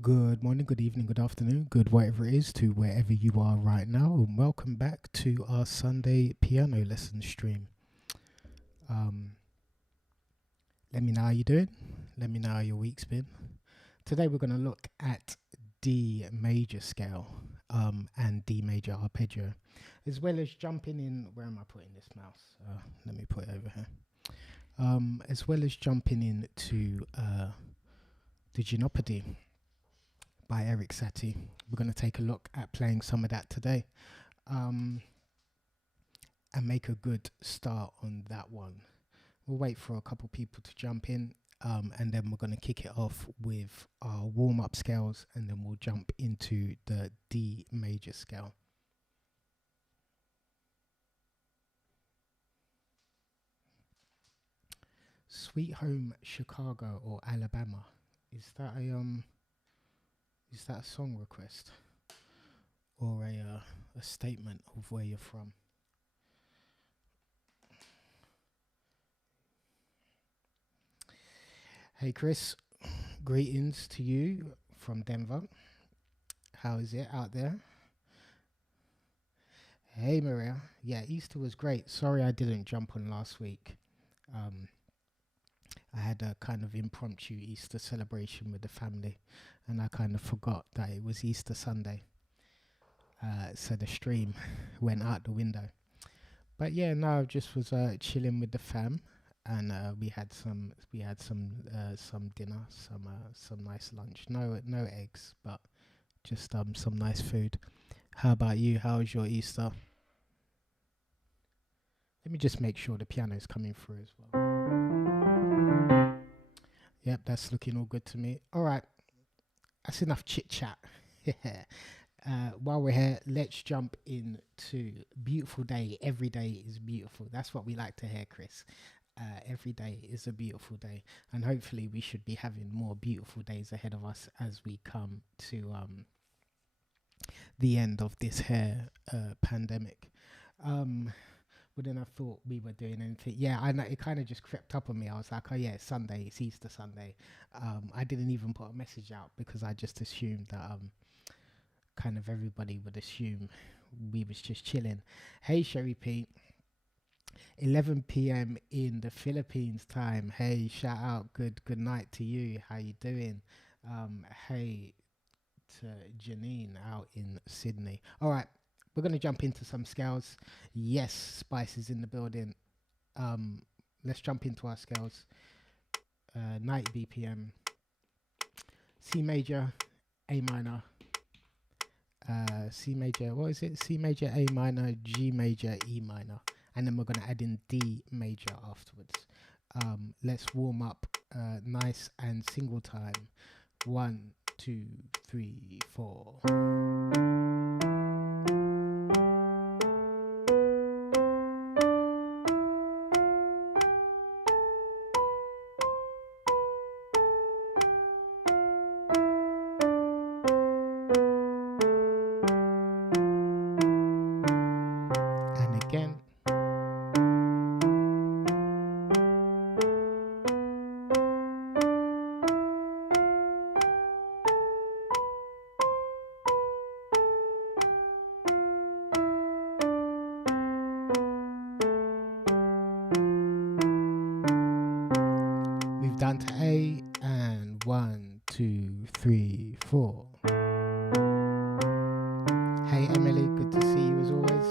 Good morning, good evening, good afternoon, good whatever it is to wherever you are right now, and welcome back to our Sunday piano lesson stream. Um, Let me know how you're doing. Let me know how your week's been. Today we're going to look at D major scale and D major arpeggio, as well as jumping in. Where am I putting this mouse? Let me put it over here. As well as jumping into the Gymnopedie by Eric Satie. We're going to take a look at playing some of that today and make a good start on that one. We'll wait for a couple people to jump in and then we're going to kick it off with our warm-up scales, and then we'll jump into the D major scale. Sweet Home Chicago or Alabama. Is that a song request or a statement of where you're from? Hey Chris, greetings to you from Denver. How is it out there? Hey Maria, yeah, Easter was great. Sorry I didn't jump on last week. I had a kind of impromptu Easter celebration with the family, and I kind of forgot that it was Easter Sunday. So the stream went out the window. But yeah, no, I just was chilling with the fam, and we had some dinner, some nice lunch. No eggs, but just some nice food. How about you? How was your Easter? Let me just make sure the piano is coming through as well. Yep, that's looking all good to me. All right, that's enough chit chat. While we're here, let's jump into beautiful day. Every day is beautiful. That's what we like to hear, Chris. Every day is a beautiful day, and hopefully we should be having more beautiful days ahead of us as we come to the end of this here pandemic. But then I thought we were doing anything. Yeah, I know, it kind of just crept up on me. I was like, oh yeah, it's Sunday, it's Easter Sunday. I didn't even put a message out because I just assumed that kind of everybody would assume we was just chilling. Hey Sherry Pete, 11 p.m. in the Philippines time. Hey, shout out, good night to you. How you doing? Hey to Janine out in Sydney. All right, we're going to jump into some scales. Yes, Spice is in the building. Let's jump into our scales. 90 BPM. C major, A minor, C major, what is it? C major, A minor, G major, E minor. And then we're going to add in D major afterwards. Let's warm up nice and single time. 1, 2, 3, 4. Down to A, and 1, 2, 3, 4. Hey Emily, good to see you as always.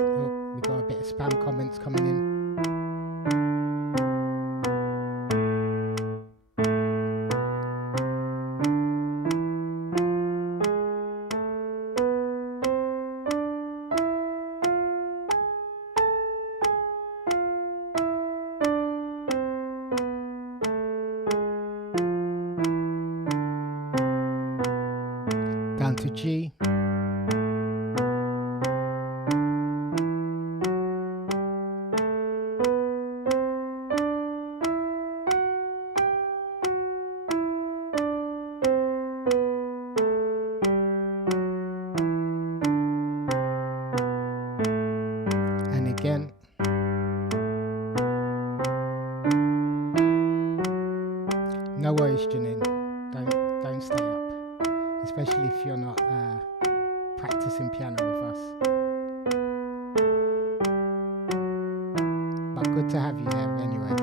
Oh, we got a bit of spam comments coming in. Down to G. don't stay up, especially if you're not practicing piano with us. But good to have you there anyway.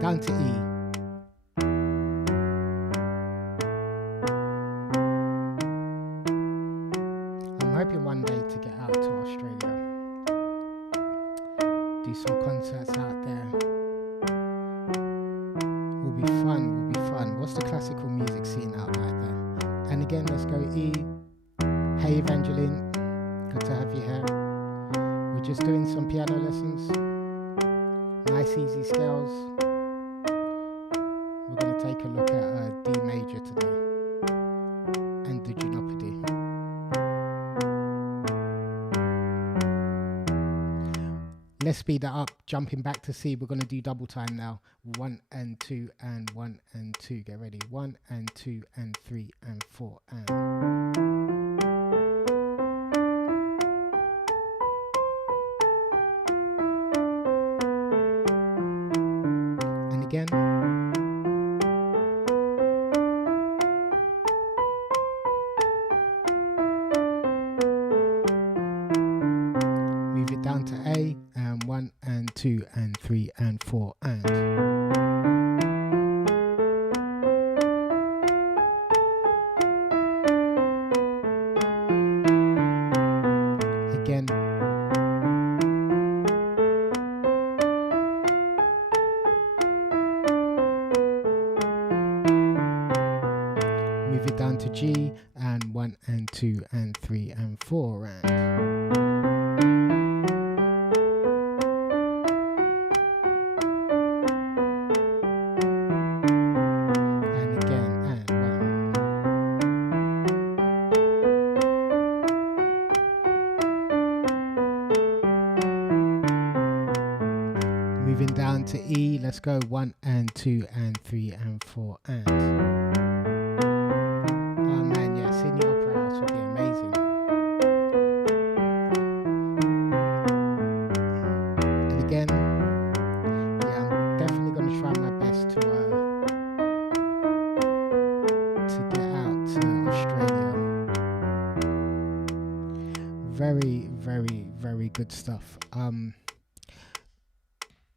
Down to E. I'm hoping one day to get out to Australia, do some concerts out there. Will be fun, will be fun. What's the classical music scene out like there? And again, let's go E. Hey Evangeline, good to have you here. We're just doing some piano lessons. Nice easy scales. We're going to take a look at D major today and the Gymnopedie. Let's speed that up. Jumping back to C, we're going to do double time now. 1 and 2 and 1 and 2. Get ready. 1 and 2 and 3 and 4 and. Again. Move it down to A and 1 and 2 and 3 and 4 and. Again. Move it down to G and 1 and 2 and 3 and 4 and. And again and 1. Moving down to E, let's go 1 and 2 and 3 and 4 and. Sydney Opera House would be amazing. And again, yeah, I'm definitely going to try my best to get out to Australia. Very, very, very good stuff.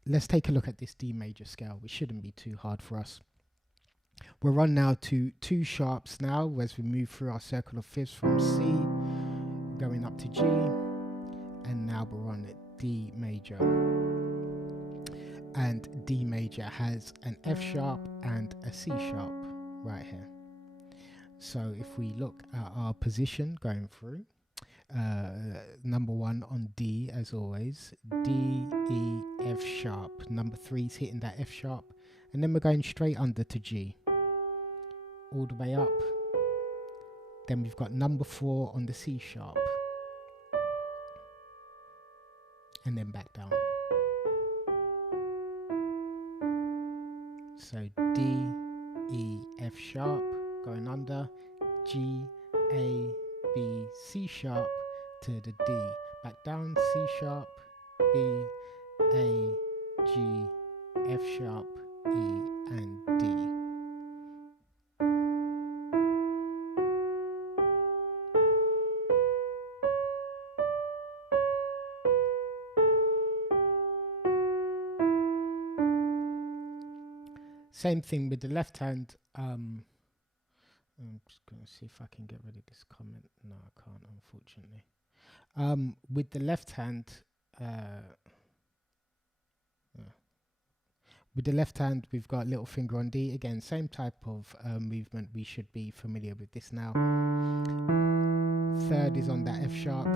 Let's take a look at this D major scale, which shouldn't be too hard for us. We're on now to 2 sharps now as we move through our circle of fifths from C, going up to G, and now we're on D major. And D major has an F sharp and a C sharp right here. So if we look at our position going through, number 1 on D as always, D, E, F sharp. Number 3 is hitting that F sharp, and then we're going straight under to G. All the way up. Then we've got number 4 on the C sharp. And then back down. So D, E, F sharp, going under, G, A, B, C sharp to the D. Back down, C sharp, B, A, G, F sharp, E, and D. Same thing with the left hand. I'm just going to see if I can get rid of this comment. No, I can't, unfortunately. With the left hand, we've got little finger on D. Again, same type of movement. We should be familiar with this now. 3rd is on that F sharp.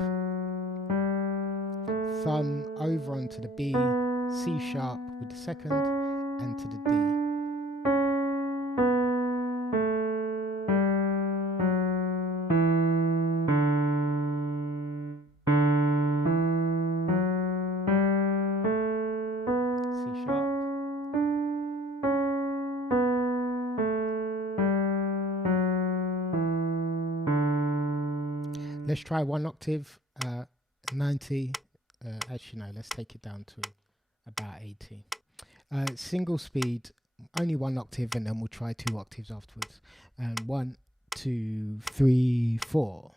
Thumb over onto the B, C sharp with the 2nd, and to the D. Let's try 1 octave, 90. Actually, no, let's take it down to about 80. Single speed, only one octave, and then we'll try 2 octaves afterwards. And 1, 2, 3, 4.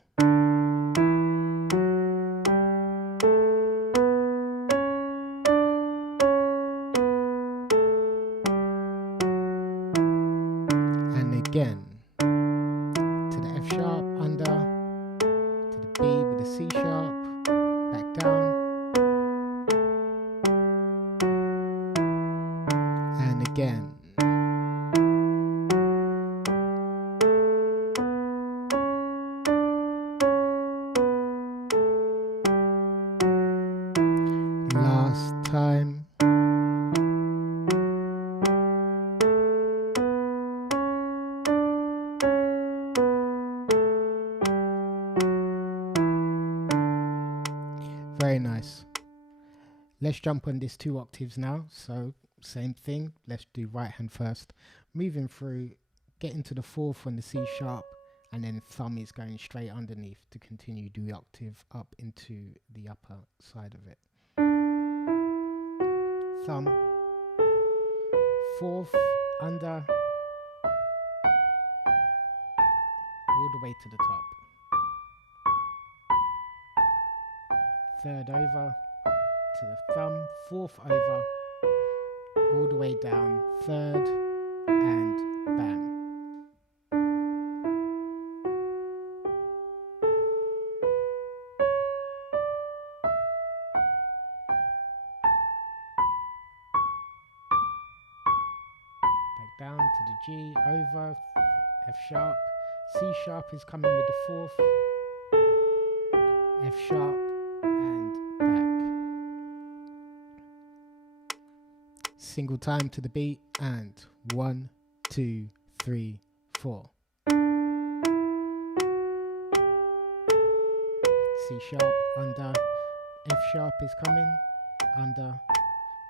And again to the F sharp, under, to the B with the C sharp, back down, and again. Last time. Very nice. Let's jump on this 2 octaves now. So same thing. Let's do right hand first. Moving through, getting to the 4th on the C sharp, and then thumb is going straight underneath to continue the octave up into the upper side of it. Thumb, 4th, under, all the way to the top. 3rd over to the thumb, 4th over, all the way down, 3rd, and bam. Back down to the G, over, F sharp, C sharp is coming with the 4th, F sharp, and back. Single time to the beat, and 1, 2, 3, 4. C sharp, under, F sharp is coming, under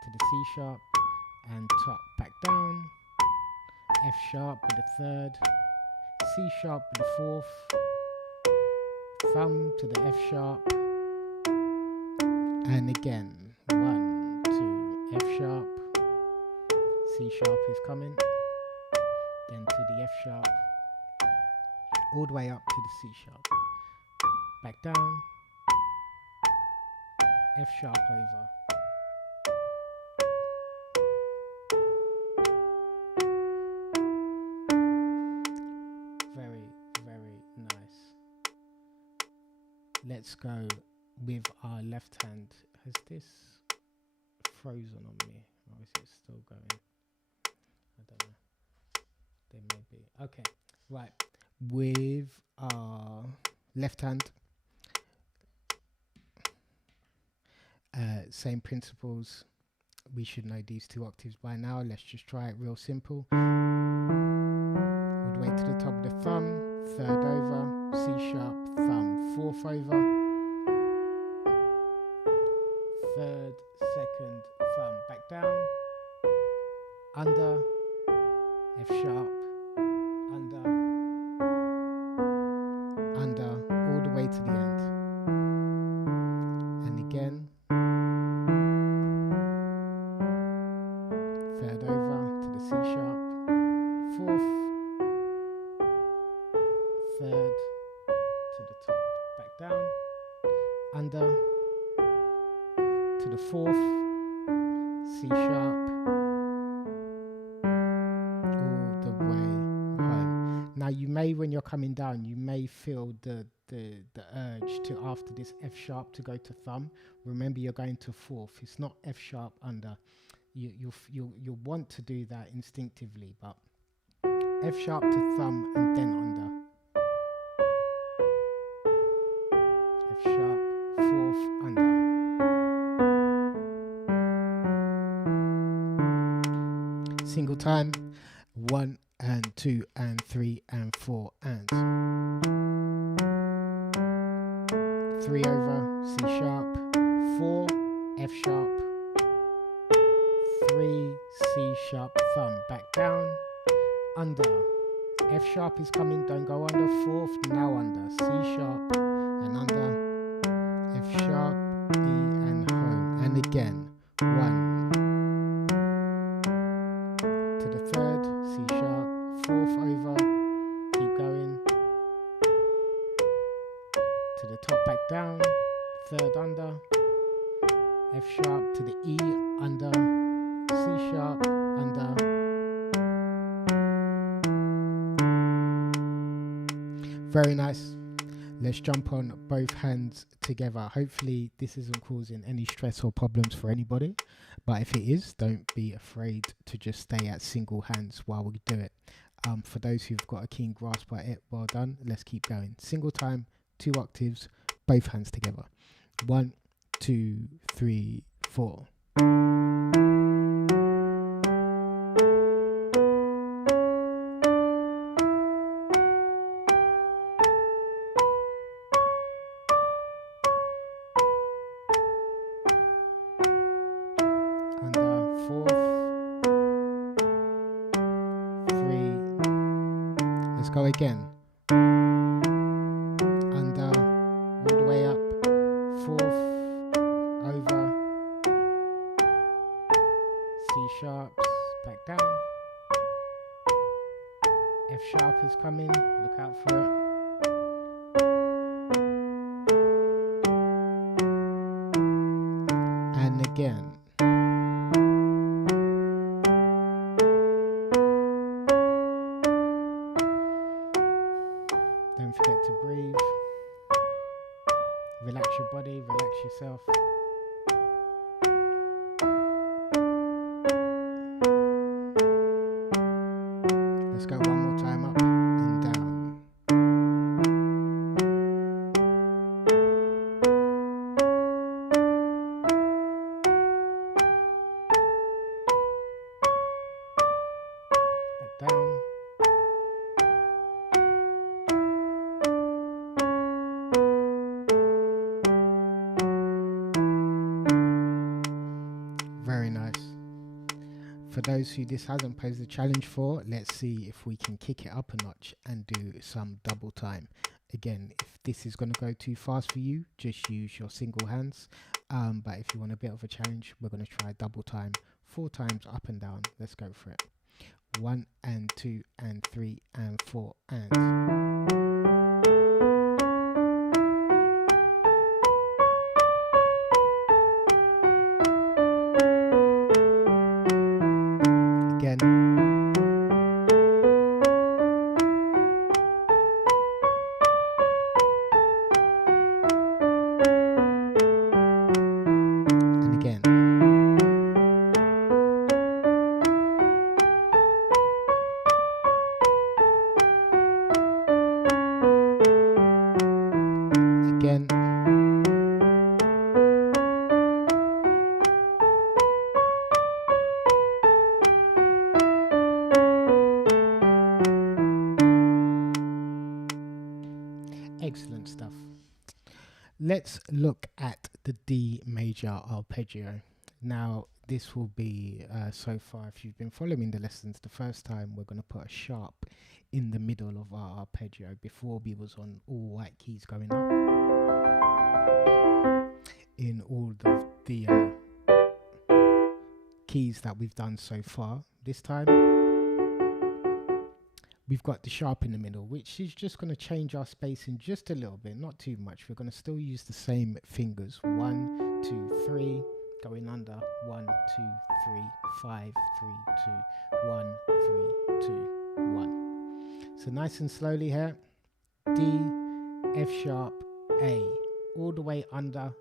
to the C sharp, and top, back down, F sharp with the 3rd, C sharp with the 4th, thumb to the F sharp, and again, 1, 2, F sharp, C sharp is coming, then to the F sharp, all the way up to the C sharp, back down, F sharp over, very, very nice. Let's go with our left hand. Has this frozen on me, or is it still going? I don't know. There may be. Okay, right. With our left hand, same principles. We should know these 2 octaves by now. Let's just try it real simple. All the way to the top of the thumb, 3rd over, C sharp, thumb, 4th over, 3rd, 2nd, thumb, back down, under, F sharp, under, all the way to the end. And again, 3rd over to the C sharp, 4th, 3rd to the top, back down, under to the 4th, C sharp, all the way home. Now you may, when you're coming down, you may feel the urge to, after this F sharp, to go to thumb. Remember, you're going to 4th. It's not F sharp under. You'll want to do that instinctively, but F sharp to thumb and then under. F sharp, 4th, under. Single time, 1 and 2 and 3 and 4 and 3 over, C sharp, 4, F sharp, 3, C sharp, thumb, back down, under, F sharp is coming, don't go under, 4th, now under, C sharp and under, F sharp, E and home, and again, 1 to the third, C sharp, fourth over, keep going, to the top, back down, third under, F sharp to the E, under, C sharp, under. Very nice. Let's jump on both hands together. Hopefully this isn't causing any stress or problems for anybody, but if it is, don't be afraid to just stay at single hands while we do it. For those who've got a keen grasp at it, well done. Let's keep going. Single time, 2 octaves, both hands together. 1, 2, 3, 4. Go again, under, all the way up, fourth, over, C sharps, back down, F sharp is coming, look out for it, and again. Don't forget to breathe, relax your body, relax yourself. Let's go one more time, up and down. Back down. Very nice. For those who this hasn't posed a challenge for, let's see if we can kick it up a notch and do some double time. Again, if this is going to go too fast for you, just use your single hands. But if you want a bit of a challenge, we're going to try double time 4 times up and down. Let's go for it. 1 and 2 and 3 and 4 and. Excellent stuff. Let's look at the D major arpeggio. Now, this will be, so far, if you've been following the lessons the first time, we're going to put a sharp in the middle of our arpeggio. Before, we was on all white keys going up in all of the keys that we've done so far. This time, we've got the sharp in the middle, which is just going to change our spacing just a little bit, not too much. We're going to still use the same fingers. 1, 2, 3, going under. 1, 2, 3, 5, 3, 2, 1, 3, 2, 1. So nice and slowly here. D, F sharp, A. All the way under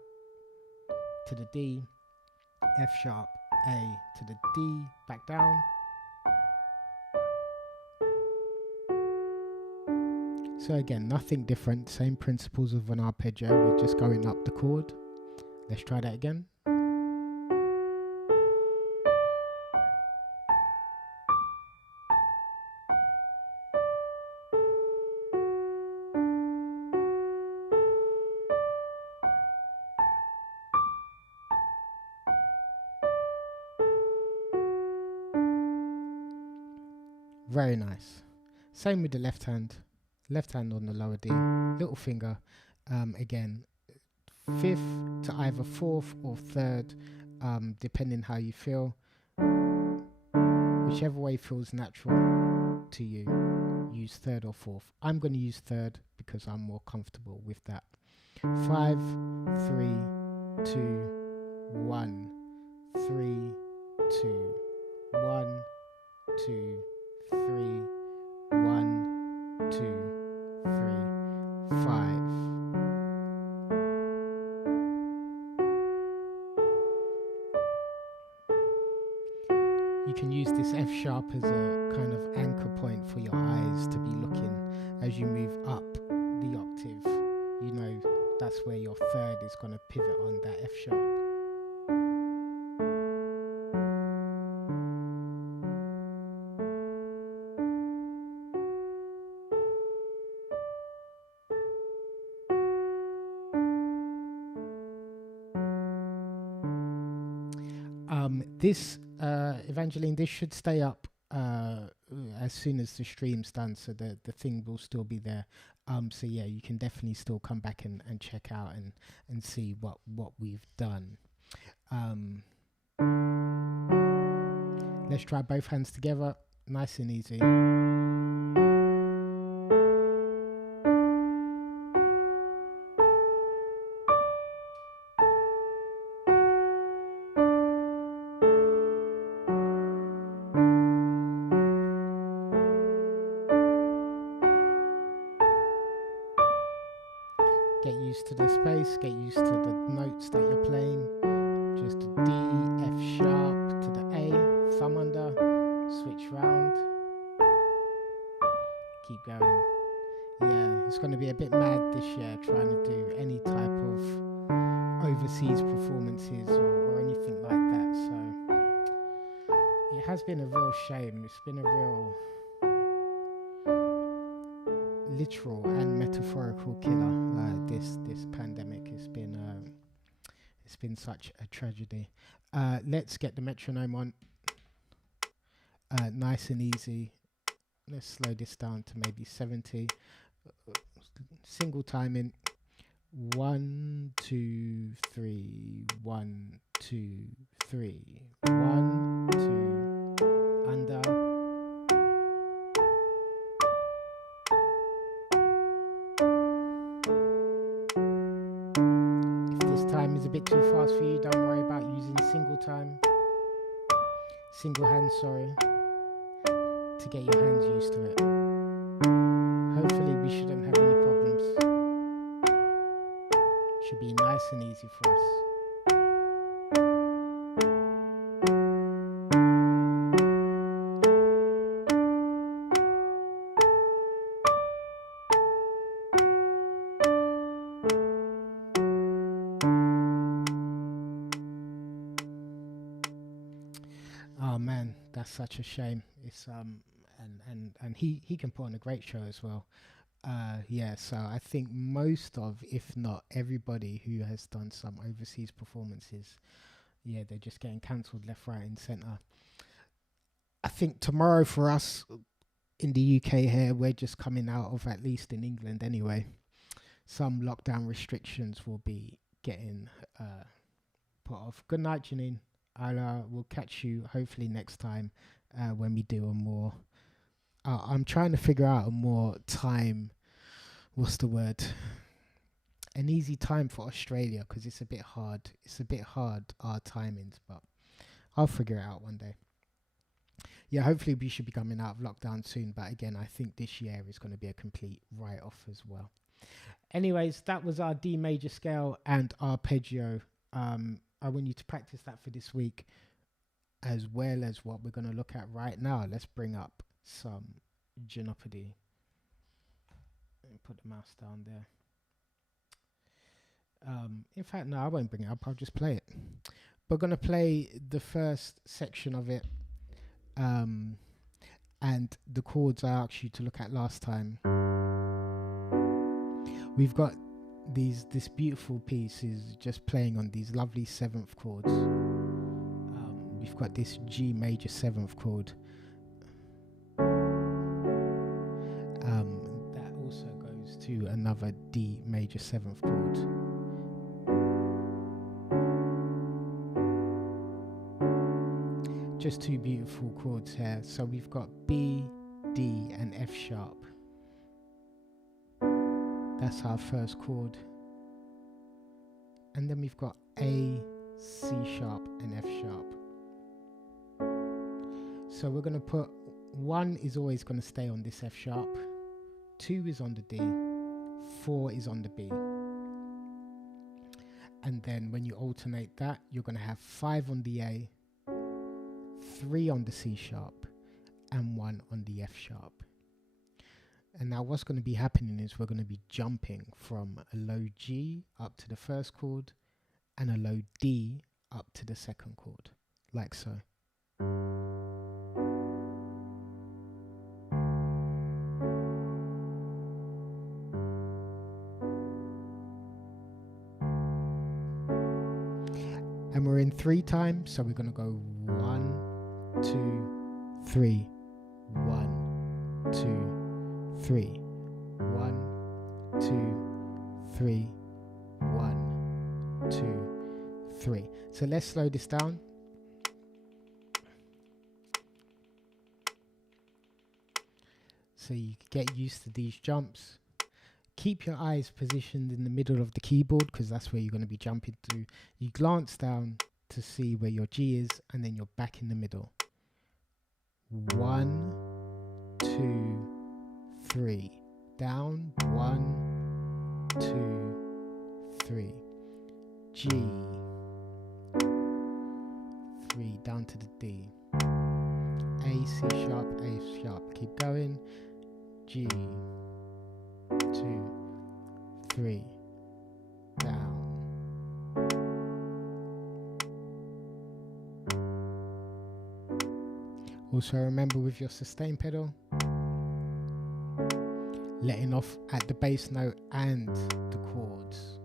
to the D, F sharp, A to the D, back down. So again, nothing different, same principles of an arpeggio, we're just going up the chord. Let's try that again. Very nice. Same with the left hand. Left hand on the lower D, little finger, again, 5th to either 4th or 3rd, depending how you feel. We're whichever way feels natural to you. Use third or fourth. I'm going to use third because I'm more comfortable with that. 5, 3, 2, 1, 3, 2, 1, 2, 3, 1, 2, 3, 5. You can use this F sharp as a kind of anchor point for your eyes to be looking as you move up the octave. You know, that's where your third is going to pivot on that F sharp. This Evangeline, this should stay up as soon as the stream's done, so the thing will still be there. So yeah, you can definitely still come back and check out and see what we've done. Let's try both hands together, nice and easy. Get used to the space, get used to the notes that you're playing. Just D, F sharp to the A, thumb under, switch round. Keep going. Yeah, it's going to be a bit mad this year trying to do any type of overseas performances or anything like that. So it has been a real shame. It's been a real literal and metaphorical killer. This pandemic has been it's been such a tragedy. Let's get the metronome on, nice and easy. Let's slow this down to maybe 70. Single timing. 1, 2, 3. 1, 2, 3. 1, 2. Under. Time is a bit too fast for you, don't worry about using single hand, sorry, to get your hands used to it. Hopefully we shouldn't have any problems. Should be nice and easy for us. Oh man, that's such a shame. It's and he can put on a great show as well. Yeah, so I think most of, if not everybody who has done some overseas performances, yeah, they're just getting cancelled left, right, and centre. I think tomorrow for us in the UK here, we're just coming out of, at least in England anyway, some lockdown restrictions will be getting put off. Good night, Janine. We'll catch you hopefully next time when we do a more. I'm trying to figure out a more time. What's the word? An easy time for Australia, because it's a bit hard. It's a bit hard, our timings, but I'll figure it out one day. Yeah, hopefully we should be coming out of lockdown soon. But again, I think this year is going to be a complete write-off as well. Anyways, that was our D major scale and arpeggio. I want you to practice that for this week, as well as what we're going to look at right now. Let's bring up some Gymnopedie. And put the mouse down there. In fact, no, I won't bring it up. I'll just play it. We're going to play the first section of it. And the chords I asked you to look at last time. We've got this beautiful piece is just playing on these lovely 7th chords. We've got this G major 7th chord. That also goes to another D major 7th chord. just two beautiful chords here. So we've got B, D and F sharp. That's our first chord. And then we've got A, C sharp and F sharp. So we're going to put 1 is always going to stay on this F sharp, 2 is on the D, 4 is on the B. And then when you alternate that, you're going to have 5 on the A, 3 on the C sharp and 1 on the F sharp. And now what's going to be happening is we're going to be jumping from a low G up to the first chord and a low D up to the second chord, like so. And we're in 3 times, so we're going to go 1, 2, 3, 1, 2, 3, 1, 2, 3, 1, 2, 3. So let's slow this down. So you get used to these jumps. Keep your eyes positioned in the middle of the keyboard because that's where you're going to be jumping to. You glance down to see where your G is and then you're back in the middle. 1, 2, 3. Down. 1, 2, 3. G. 3. Down to the D. A, C sharp, A sharp. Keep going. G. 2, 3, down. Also remember with your sustain pedal, letting off at the bass note and the chords.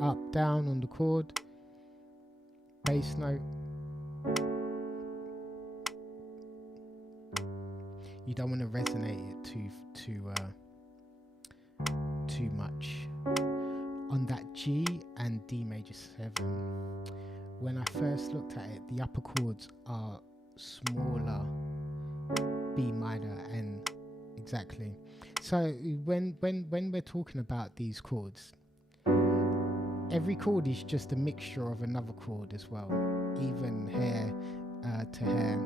Up, down on the chord, bass note. You don't want to resonate it too much. On that G and D major 7, when I first looked at it, the upper chords are smaller, B minor and exactly. So when we're talking about these chords, every chord is just a mixture of another chord as well. Even hair to hair.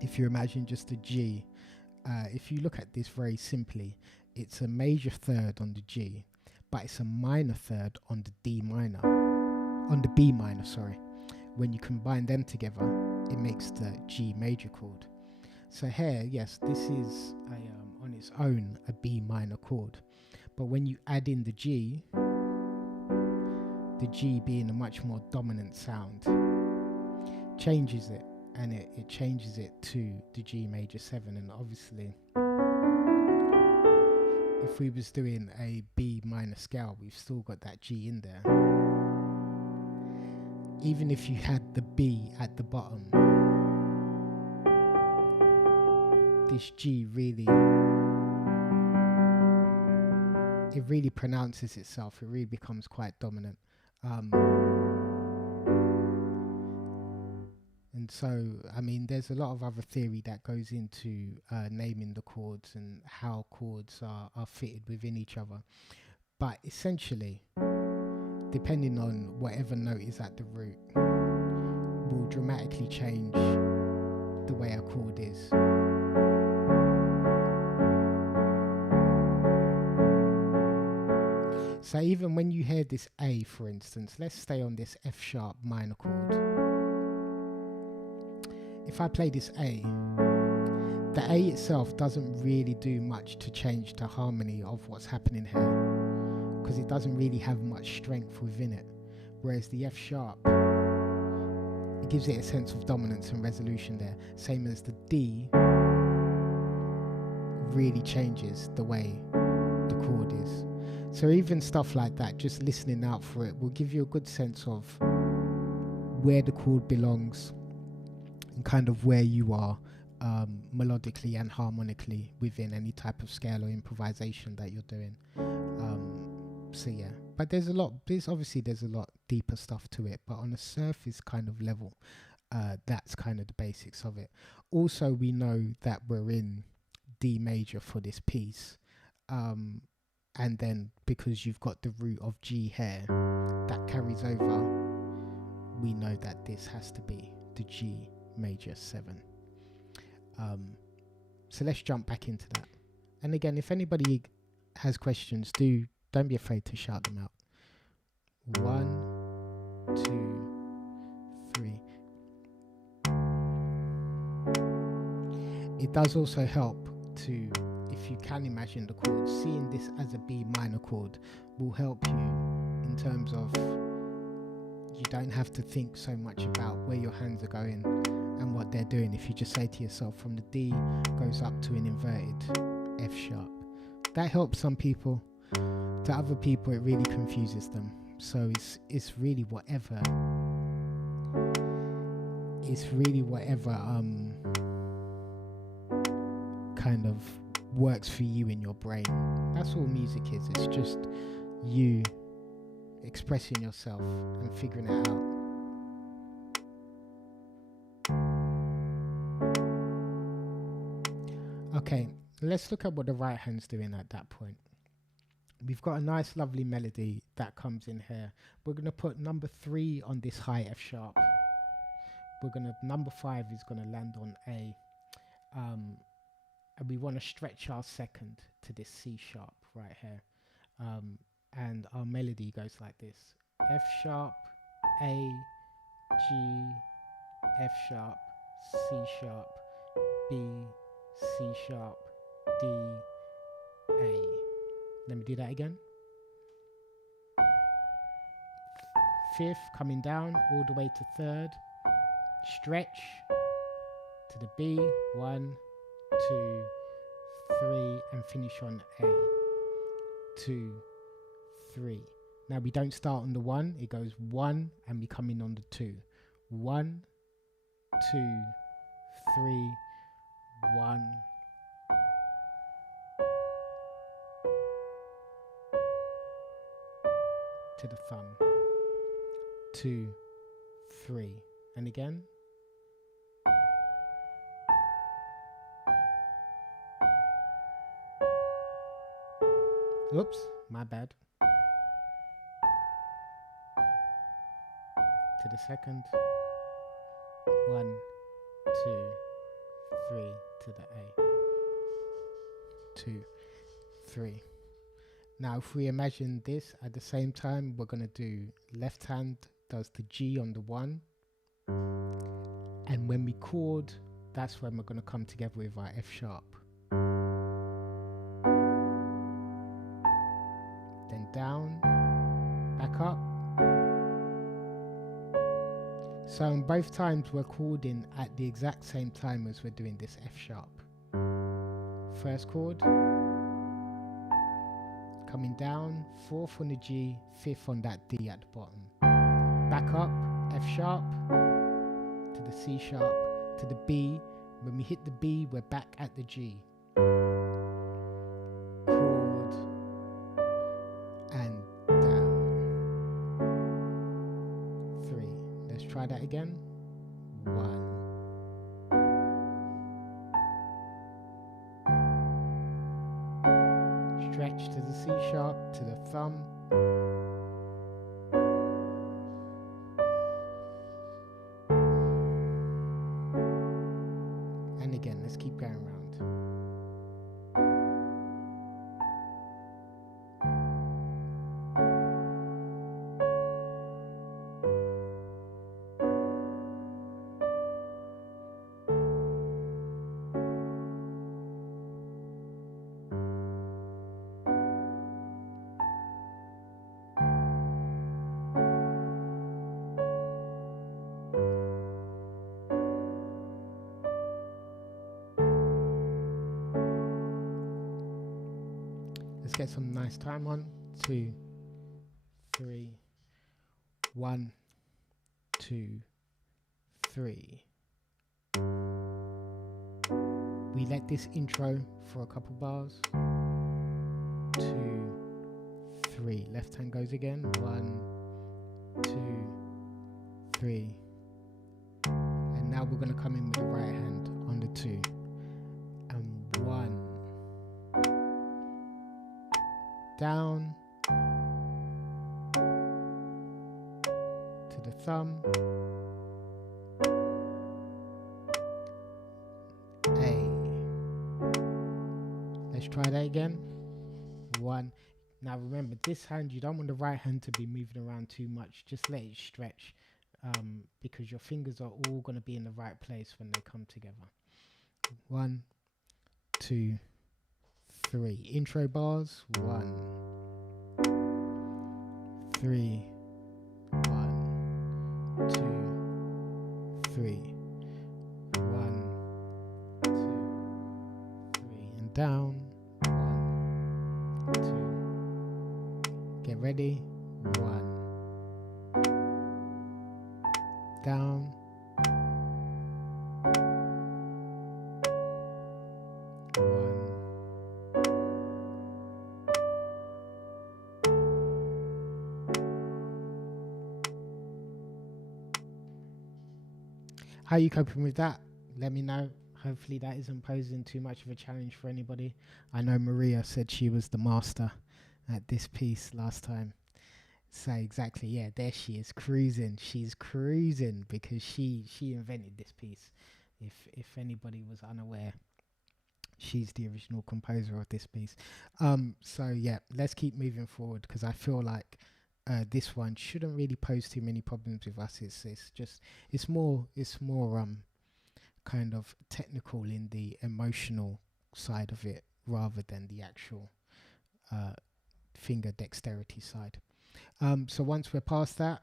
If you imagine just a G, if you look at this very simply, it's a major third on the G, but it's a minor third on the D minor, on the B minor, sorry. When you combine them together, it makes the G major chord. So here, yes, this is on its own a B minor chord, but when you add in the G being a much more dominant sound, changes it, and it changes it to the G major 7. And obviously, if we was doing a B minor scale, we've still got that G in there. Even if you had the B at the bottom, this G really pronounces itself. It really becomes quite dominant. And so, I mean, there's a lot of other theory that goes into naming the chords and how chords are fitted within each other. But essentially, depending on whatever note is at the root, will dramatically change the way a chord is. So even when you hear this A, for instance, let's stay on this F sharp minor chord. If I play this A, the A itself doesn't really do much to change the harmony of what's happening here, because it doesn't really have much strength within it. Whereas the F sharp, it gives it a sense of dominance and resolution there. Same as the D really changes the way the chord is. So even stuff like that, just listening out for it will give you a good sense of where the chord belongs and kind of where you are melodically and harmonically within any type of scale or improvisation that you're doing. So yeah, but there's a lot deeper stuff to it, but on a surface kind of level, That's kind of the basics of it. Also, we know that we're in D major for this piece, and then because you've got the root of G here that carries over, we know that this has to be the G major 7. So let's jump back into that. And again, if anybody has questions, don't be afraid to shout them out. 1, 2, 3. It does also help to, if you can imagine the chord, seeing this as a B minor chord will help you in terms of you don't have to think so much about where your hands are going and what they're doing. If you just say to yourself, from the D goes up to an inverted F sharp. That helps some people. To other people, it really confuses them. So it's really whatever kind of works for you in your brain. That's all music is. It's just you expressing yourself and figuring it out. Okay, let's look at what the right hand's doing at that point. We've got a nice lovely melody that comes in here. We're going to put number 3 on this high F sharp. Number 5 is going to land on A. And we want to stretch our second to this C sharp right here. And our melody goes like this. F sharp, A, G, F sharp, C sharp, B, C sharp, D, A. Let me do that again. 5th coming down all the way to 3rd. Stretch to the B. 1, 2, 3, and finish on A. 2, 3. Now we don't start on the 1. It goes 1 and we come in on the 2. 1, 2, 3, 1. To the thumb. 2, 3. And again. Oops, my bad. To the second. 1, 2, 3 to the A. 2, 3. Now if we imagine this at the same time, we're going to do left hand does the G on the 1, and when we chord, that's when we're going to come together with our F sharp. Then down, back up. So on both times we're chording at the exact same time as we're doing this F sharp. First chord, coming down, 4th on the G, 5th on that D at the bottom. Back up, F sharp, to the C sharp, to the B. When we hit the B, we're back at the G. Chord, and down. 3. Let's try that again. 1. Stretch to the C sharp, to the thumb. And again, let's keep going round. Let's get some nice time on. 2, 3. 1, 2, 3. We let this intro for a couple bars. 2, 3. Left hand goes again. 1, 2, 3. Now we're going to come in with the right hand on the 2. And 1. Down. To the thumb. A. Let's try that again. 1. Now remember, this hand, you don't want the right hand to be moving around too much. Just let it stretch, because your fingers are all going to be in the right place when they come together. 1, 2, 3. Intro bars. 1, 3, 1, 2, 3. 1, 2, 3. And down. 1, 2. Get ready. 1. Down. 1. How are you coping with that? Let me know. Hopefully that isn't posing too much of a challenge for anybody. I know Maria said she was the master at this piece last time. So exactly, yeah, there she is, cruising. She's cruising because she invented this piece. If anybody was unaware, she's the original composer of this piece. So yeah, let's keep moving forward because I feel like this one shouldn't really pose too many problems with us. It's more kind of technical in the emotional side of it rather than the actual finger dexterity side. So once we're past that,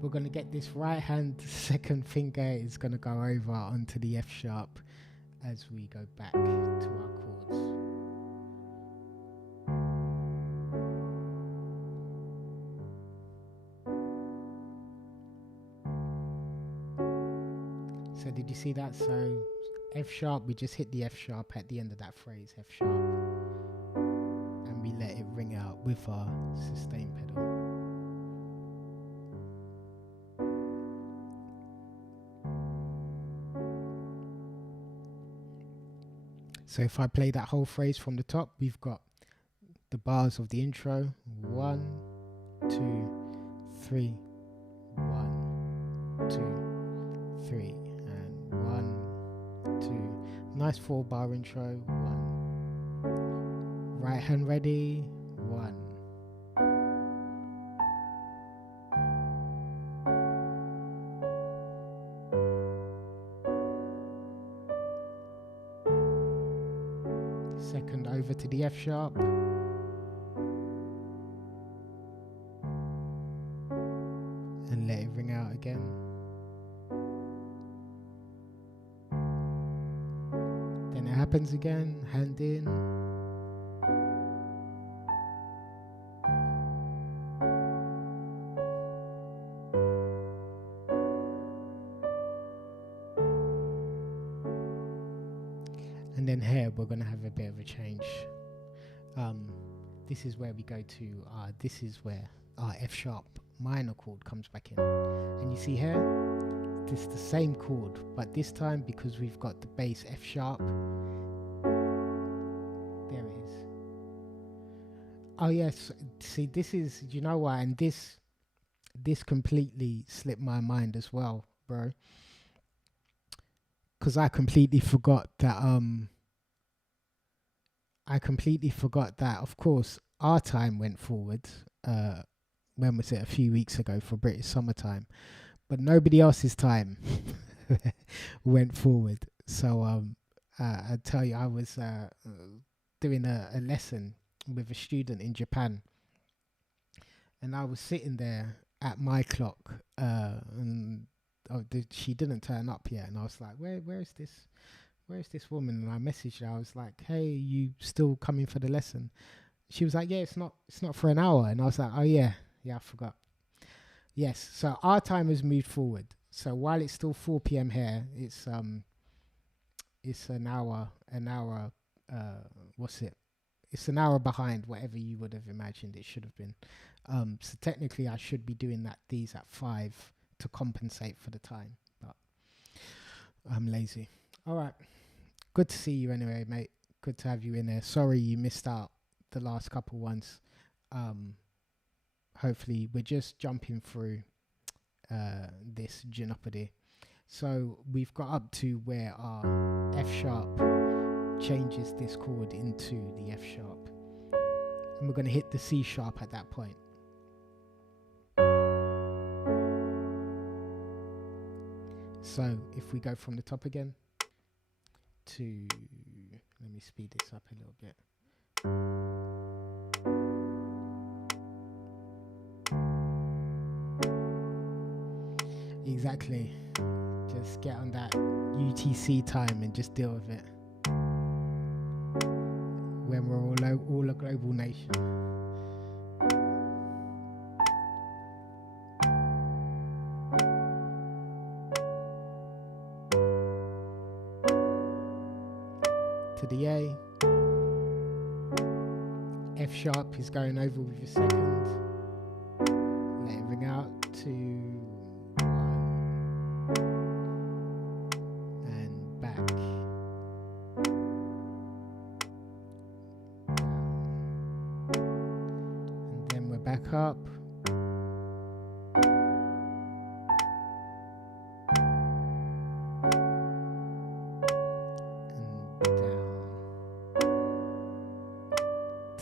we're going to get this right hand second finger is going to go over onto the F sharp as we go back to our chords. So did you see that? So F sharp, we just hit the F sharp at the end of that phrase, F sharp, and we let it ring out with our sustain pedal. So if I play that whole phrase from the top, we've got the bars of the intro, 1, 2, 3, 1, 2, 3, and 1, 2. Nice 4-bar intro, 1. Right hand ready, 1. Second over to the F sharp. And let it ring out again. Then it happens again, hand in. And then here we're going to have a bit of a change. This is where we go to, this is where our F sharp minor chord comes back in. And you see here, this is the same chord, but this time because we've got the bass F sharp, there it is. Oh yes, see this is, you know what, and this completely slipped my mind as well, bro. Because I completely forgot that, of course, our time went forward. When was it? A few weeks ago for British summertime. But nobody else's time went forward. So I tell you, I was doing a lesson with a student in Japan. And I was sitting there at my clock. And she didn't turn up yet. And I was like, where is this woman? And I messaged her. I was like, hey, you still coming for the lesson? She was like, yeah, it's not for an hour. And I was like, oh yeah, I forgot. Yes, so our time has moved forward. So while it's still 4 p.m. here, it's an hour what's it? It's an hour behind whatever you would have imagined it should have been. So technically I should be doing these at 5 to compensate for the time, but I'm lazy. All right. Good to see you anyway, mate. Good to have you in there. Sorry you missed out the last couple ones. Hopefully we're just jumping through this Gymnopedie. So we've got up to where our F sharp changes this chord into the F sharp, and we're going to hit the C sharp at that point. So if we go from the top again to, let me speed this up a little bit. Exactly. Just get on that UTC time and just deal with it. When we're all a global nation. To the A. F sharp is going over with your second. Let it ring out to 1 and back. And then we're back up.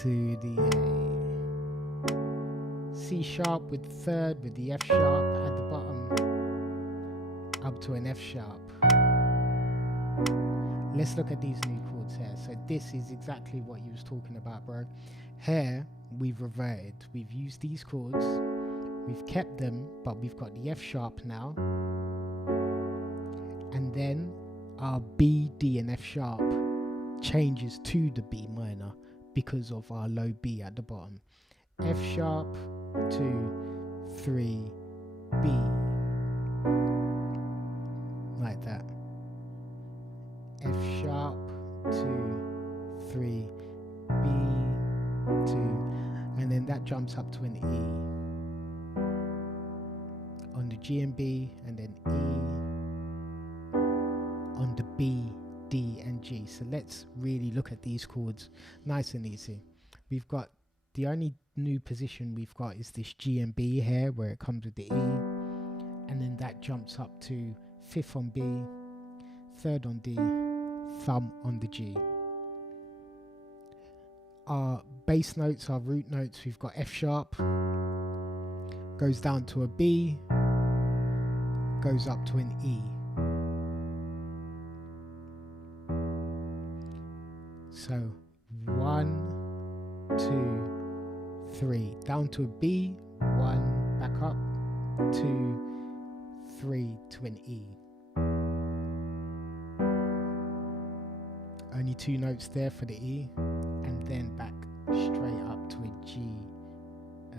To the A. C sharp with third with the F sharp at the bottom up to an F sharp. Let's look at these new chords here. So this is exactly what you was talking about, bro. Here we've reverted. We've used these chords, we've kept them, but we've got the F sharp now, and then our B, D and F sharp changes to the B minor because of our low B at the bottom. F sharp, 2, 3, B. Like that. F sharp, 2, 3, B, 2. And then that jumps up to an E. On the G and B, and then E. On the B, D and G. So let's really look at these chords nice and easy. We've got the only new position we've got is this G and B here where it comes with the E, and then that jumps up to 5th on B, 3rd on D, thumb on the G. Our bass notes, our root notes, we've got F sharp, goes down to a B, goes up to an E. So 1, 2, 3, down to a B, 1, back up, 2, 3 to an E. Only 2 notes there for the E, and then back straight up to a G, a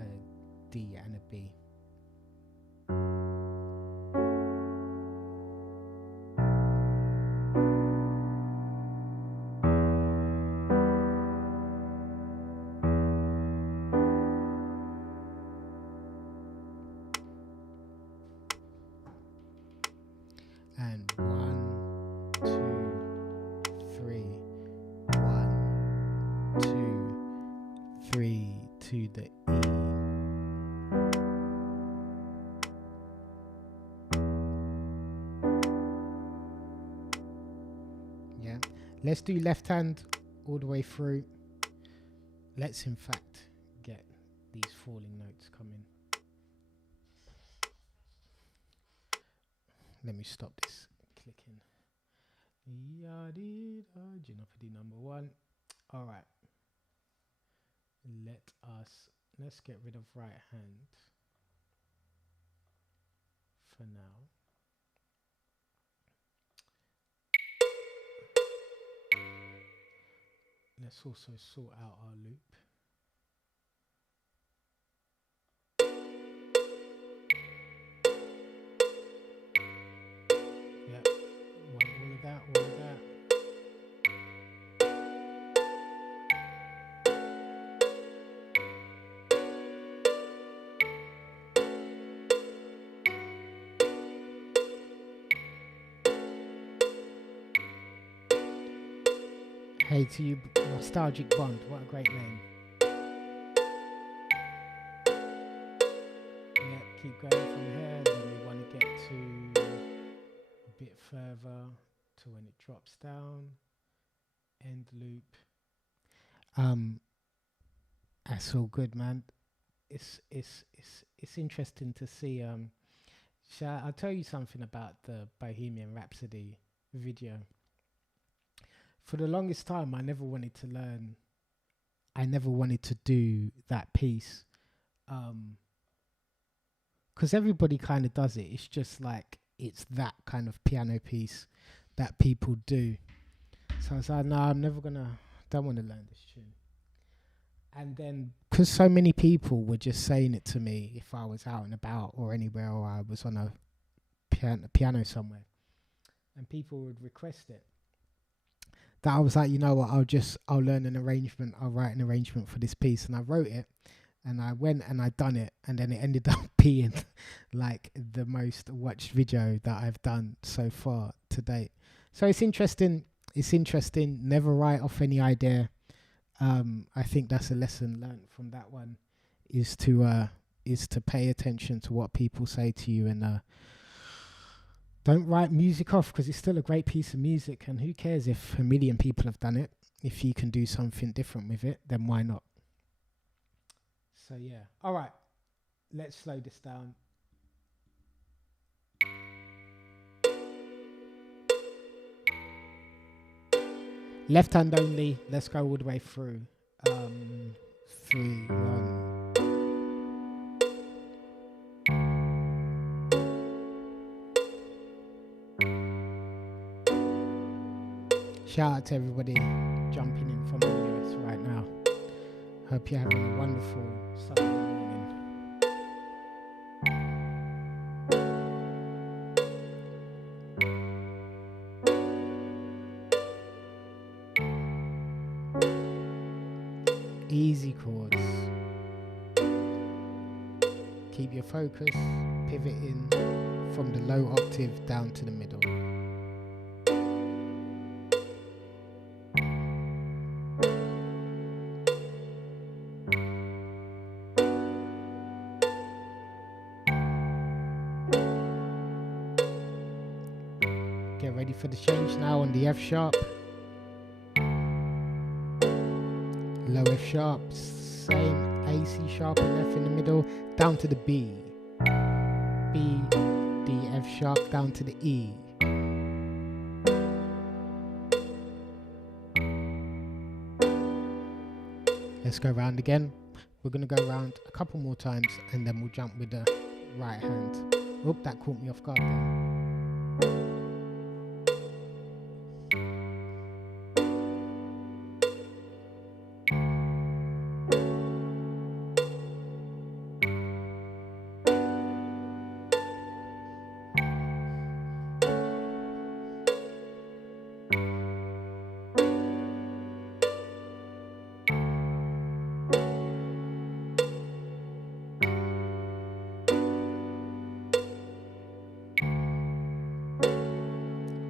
D and a B. And 1, 2, 3, 1, 2, 3 to the E. Yeah, let's do left hand all the way through. Let's in fact get these falling notes coming. Let me stop this clicking. Gymnopedie #1. All right. Let's get rid of right hand for now. Let's also sort out our loop. Yeah, want all of that, all of that. Hey to you, Nostalgic Bond, what a great name. Yeah, keep going from here, then we want to get to a bit further to when it drops down. End loop. That's all good, man. It's interesting to see. I'll tell you something about the Bohemian Rhapsody video. For the longest time, I never wanted to learn. I never wanted to do that piece, because everybody kind of does it. It's just like it's that kind of piano piece that people do. So I was like, no, don't want to learn this tune. And then, because so many people were just saying it to me if I was out and about or anywhere, or I was on a piano somewhere, and people would request it, that I was like, you know what, I'll learn an arrangement, I'll write an arrangement for this piece. And I wrote it, and I went and I done it, and then it ended up being like the most watched video that I've done so far to date. So it's interesting. Never write off any idea. I think that's a lesson learned from that one, is to pay attention to what people say to you, and don't write music off, because it's still a great piece of music, and who cares if a million people have done it? If you can do something different with it, then why not? So yeah, all right, let's slow this down. Left hand only. Let's go all the way through. 3, 1. Shout out to everybody jumping in from the US right now. Hope you're having a wonderful Sunday morning. Easy chords. Keep your focus, pivoting from the low octave down to the middle. Get ready for the change now on the F sharp. Low F sharp, same A, C sharp and F in the middle, down to the B. B, D, F sharp, down to the E. Let's go round again. We're going to go round a couple more times, and then we'll jump with the right hand. Oop, that caught me off guard then.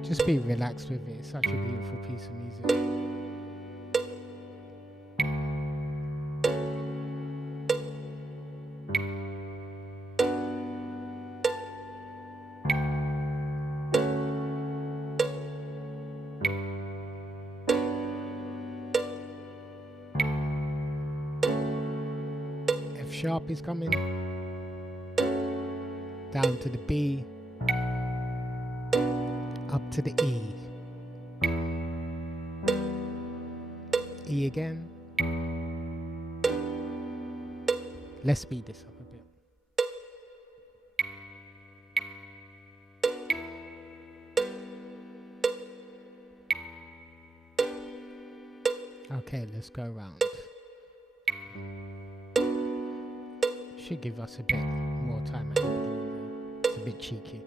Just be relaxed with it. It's such a beautiful piece of music. F sharp is coming. Down to the B. Up to the E. E again. Let's speed this up a bit. Okay, let's go round. Should give us a bit more time at the beginning. It's a bit cheeky.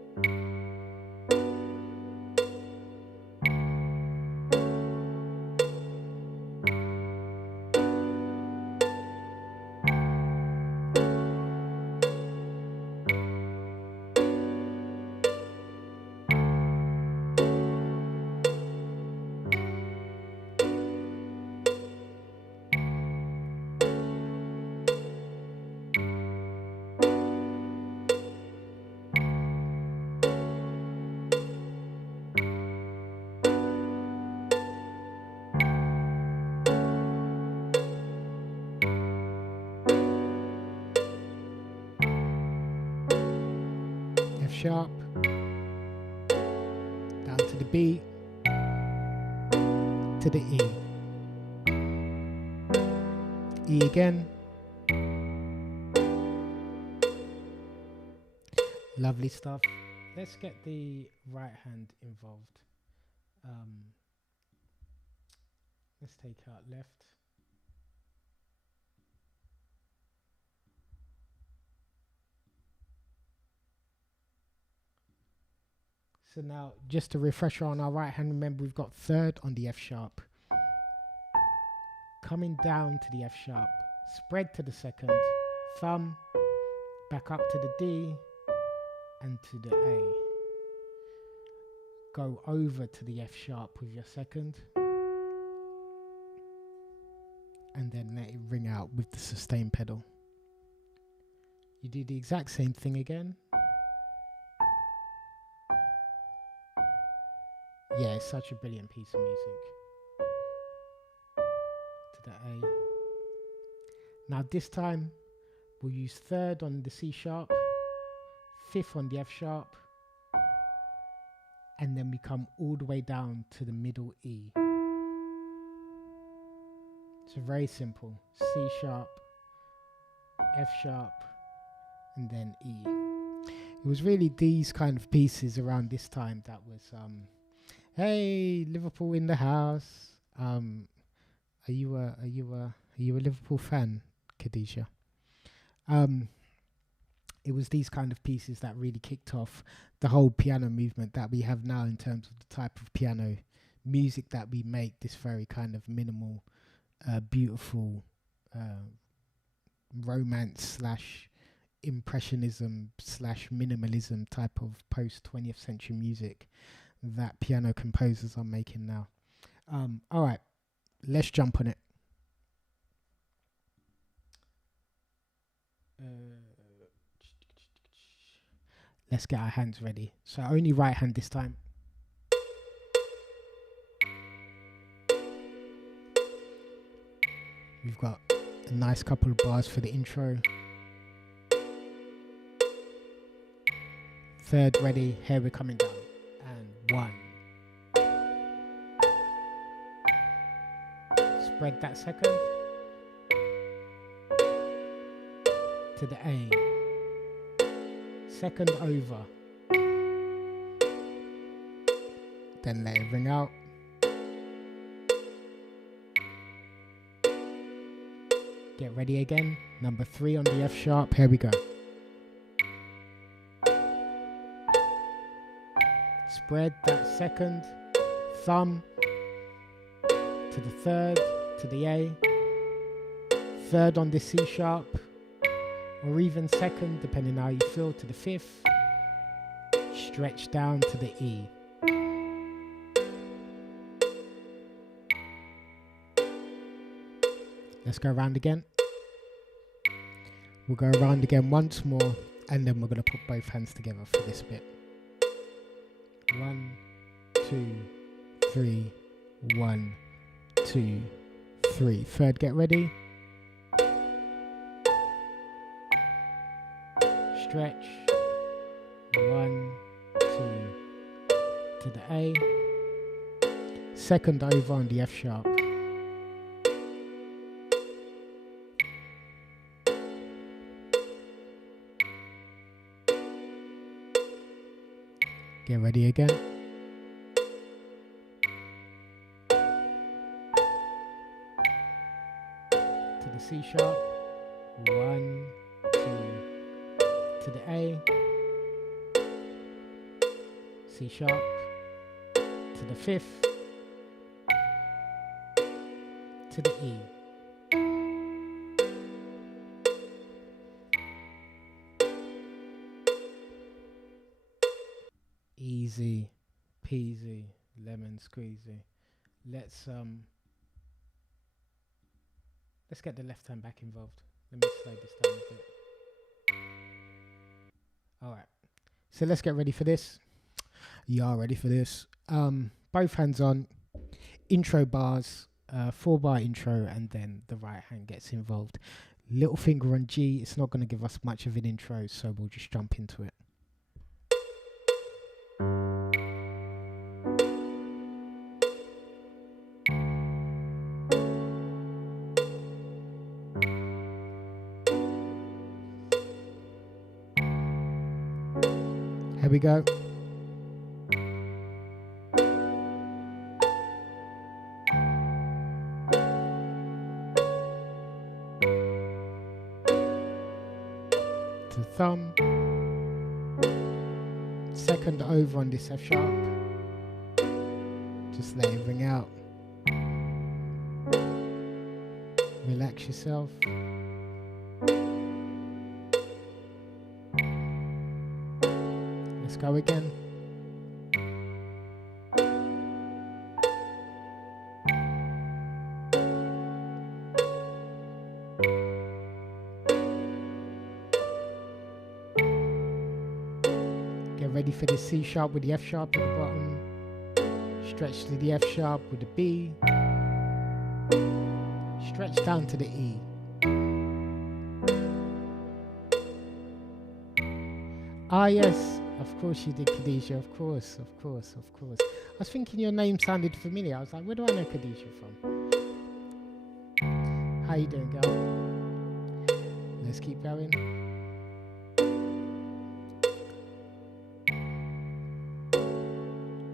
F sharp, down to the B, to the E again. Lovely stuff. Let's get the right hand involved. Let's take out left. So now, just a refresher on our right hand, remember we've got third on the F sharp. Coming down to the F sharp, spread to the second, thumb, back up to the D, and to the A. Go over to the F sharp with your second, and then let it ring out with the sustain pedal. You do the exact same thing again. Yeah, it's such a brilliant piece of music. To the A. Now this time, we'll use third on the C sharp, fifth on the F sharp, and then we come all the way down to the middle E. So very simple. C sharp, F sharp, and then E. It was really these kind of pieces around this time that was, hey, Liverpool in the house. Are you a Liverpool fan, Khadija? It was these kind of pieces that really kicked off the whole piano movement that we have now in terms of the type of piano music that we make, this very kind of minimal, beautiful romance slash impressionism slash minimalism type of post 20th century music that piano composers are making now. All right, let's jump on it. Let's get our hands ready. So only right hand this time. We've got a nice couple of bars for the intro. Third ready, here we're coming down. And 1. Spread that second. To the A. Second over. Then let it ring out. Get ready again. Number 3 on the F sharp. Here we go. Spread that second. Thumb. To the third. To the A. Third on the C sharp. Or even second, depending how you feel, to the 5th. Stretch down to the E. Let's go around again. We'll go around again once more, and then we're going to put both hands together for this bit. 1, 2, 3, 1, 2, 3. Third, get ready. Stretch. 1, 2, to the A. Second over on the F sharp. Get ready again. To the C sharp. 1, 2, to the A. C sharp. To the 5th. To the E. Easy peasy lemon squeezy. Let's get the left hand back involved. Let me slow this down a bit. Alright. So let's get ready for this. You are ready for this. Both hands on. Intro bars, 4-bar intro, and then the right hand gets involved. Little finger on G. It's not going to give us much of an intro, so we'll just jump into it. Here we go. To thumb. Second over on this F sharp. Just let it ring out. Relax yourself. Let's go again. Get ready for the C sharp with the F sharp at the bottom. Stretch to the F sharp with the B. Stretch down to the E. Ah yes, of course you did, Khadijah, of course. I was thinking your name sounded familiar. I was like, where do I know Khadijah from? How you doing, girl? Let's keep going.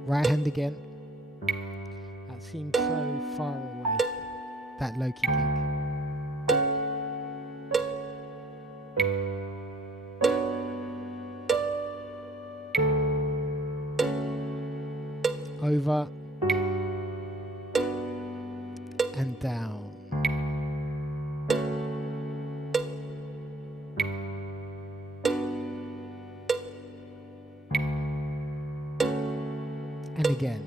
Right hand again. That seemed so far away, that low key kick. Over and down. And again.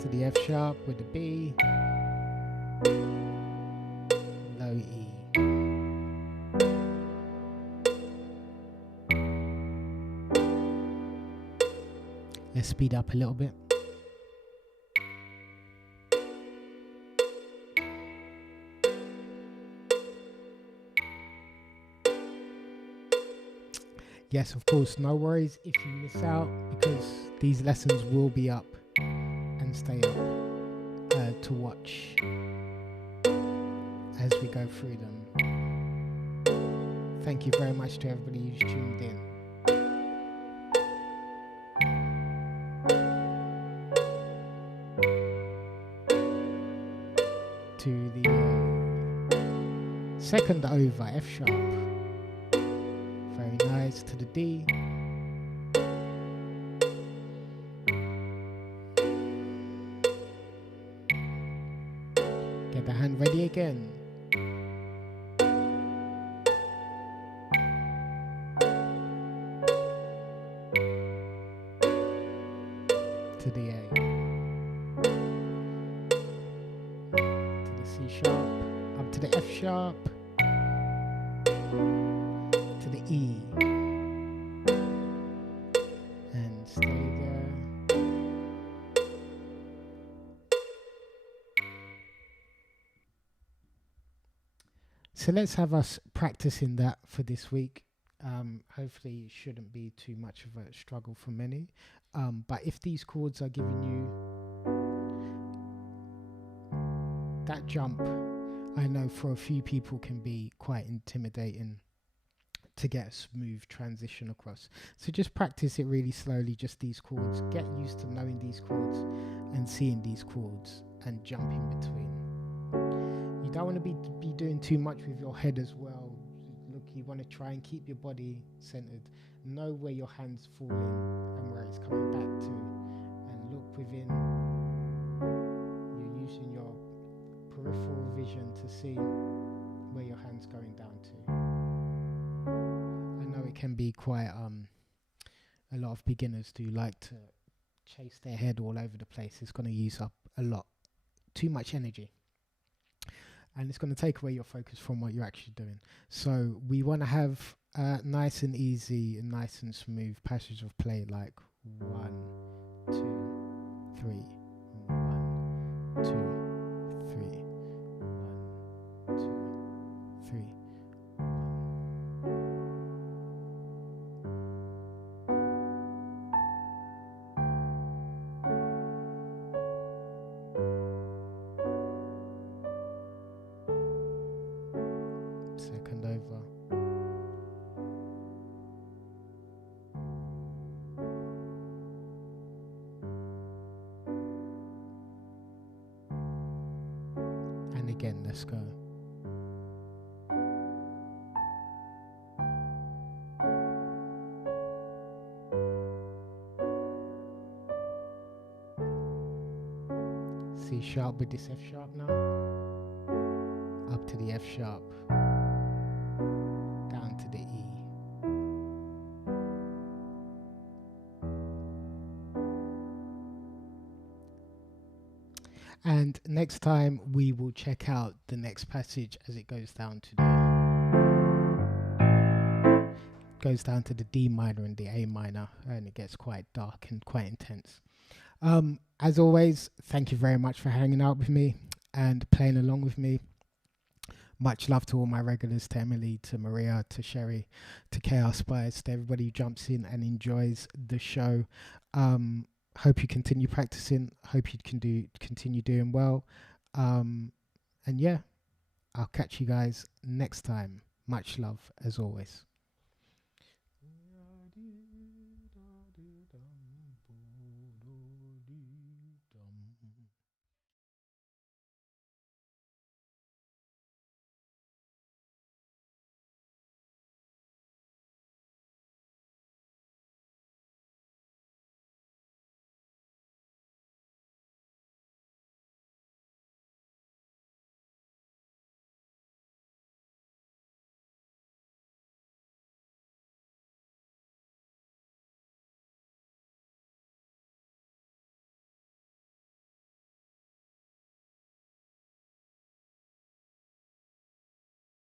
To the F sharp with the B, low E. Let's speed up a little bit. Yes, of course, no worries if you miss out, because these lessons will be up and stay up to watch as we go through them. Thank you very much to everybody who's tuned in. To the second over, F sharp. Very nice. To the D. Get the hand ready again. To the A. To the C sharp. Up to the F sharp. To the E. And stay there. So let's have us practicing that for this week. Hopefully it shouldn't be too much of a struggle for many. But if these chords are giving you that jump, I know for a few people can be quite intimidating to get a smooth transition across. So just practice it really slowly, just these chords. Get used to knowing these chords and seeing these chords and jump in between. You don't want to be doing too much with your head as well. Look, you want to try and keep your body centered. Know where your hand's falling and where it's coming back to, and look within. You're using your peripheral vision to see where your hand's going down to. I know it can be quite a lot of beginners do like to chase their head all over the place. It's going to use up too much energy, and it's going to take away your focus from what you're actually doing. So we want to have nice and easy and nice and smooth passage of play, like 1, 2, 3, 1, 2, 3, 1, 2, 3, 1. again, let's go. C sharp with this F sharp now. Up to the F sharp. Down to the E. And next time we will check out the next passage as it goes down to the D minor and the A minor, and it gets quite dark and quite intense. As always, thank you very much for hanging out with me and playing along with me. Much love to all my regulars, to Emily, to Maria, to Sherry, to Chaos Spice, to everybody who jumps in and enjoys the show. Hope you continue practicing. Hope you can continue doing well. And yeah, I'll catch you guys next time. Much love as always.